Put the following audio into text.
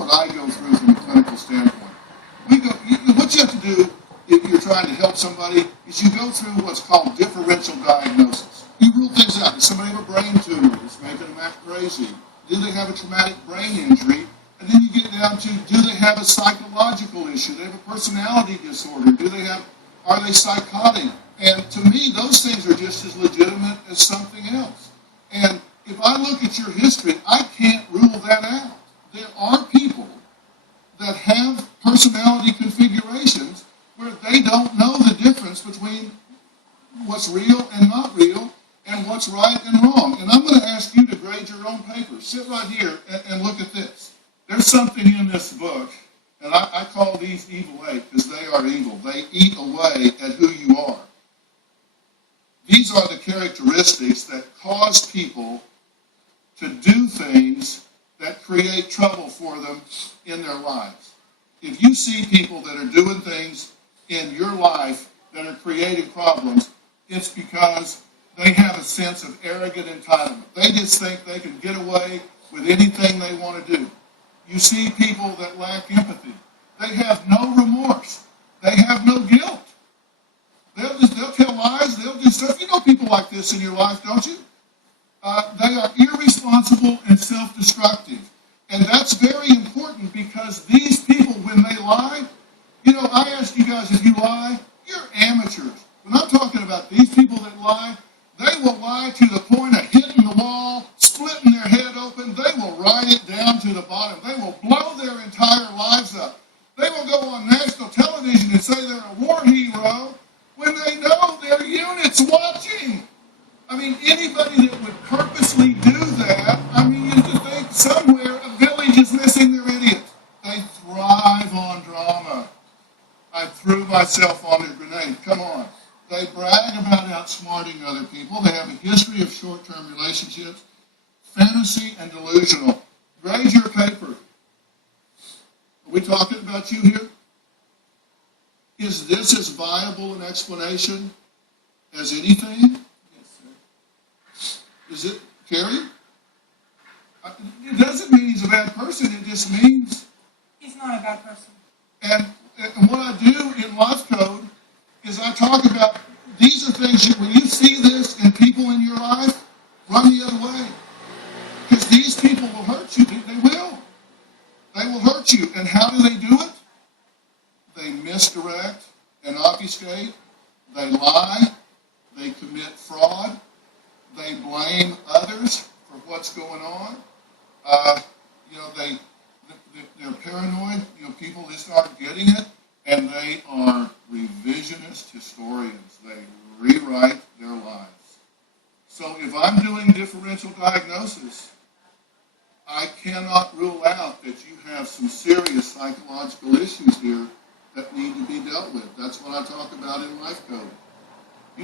what I go through from a clinical standpoint. What you have to do if you're trying to help somebody is you go through what's called differential diagnosis. You rule things out. Does somebody have a brain tumor that's making them act crazy? Do they have a traumatic brain injury? And then you get down to, do they have a psychological issue? Do they have a personality disorder? Are they psychotic? And to me, those things are just as legitimate as something else. And if I look at your history, I can't rule that out. There are people that have personality configurations where they don't know the difference between what's real and not real and what's right and wrong. And I'm going to ask you to grade your own paper. Sit right here and look at this. There's something in this book, and I call these evil 8 because they are evil. They eat away at who you are. These are the characteristics that cause people to do things that create trouble for them in their lives. If you see people that are doing things in your life that are creating problems, it's because they have a sense of arrogant entitlement. They just think they can get away with anything they want to do. You see people that lack empathy. They have no remorse. They have no guilt. They'll tell lies. They'll do stuff. You know people like this in your life, don't you? They are irresponsible and self-destructive. And that's very important because these people, when they lie, I ask you guys, if you lie, you're amateurs. When I'm talking about these people that lie, they will lie to the point of hitting the wall, splitting their head open. They will write it down to the bottom. They will blow their entire lives up. They will go on national television and say they're a war hero when they know their unit's watching. I mean, anybody that would purposely do that, you have to think somewhere a village is missing their idiot. They thrive on drama. I threw myself on their grenade. Come on. They brag about outsmarting other people. They have a history of short-term relationships, fantasy, and delusional. Grade your paper. Are we talking about you here? Is this as viable an explanation as anything? Is it, Terry? It doesn't mean he's a bad person. It just means he's not a bad person. And what I do in Life Code is I talk about these are things when you see this in people in your life, run the other way. Because these people will hurt you. They will. They will hurt you. And how do they do it? They misdirect and obfuscate. They lie. They commit fraud. They blame others for what's going on. They're paranoid. People just aren't getting it. And they are revisionist historians. They rewrite their lives. So if I'm doing differential diagnosis, I cannot rule out that you have some serious psychological issues here that need to be dealt with. That's what I talk about in Life Code.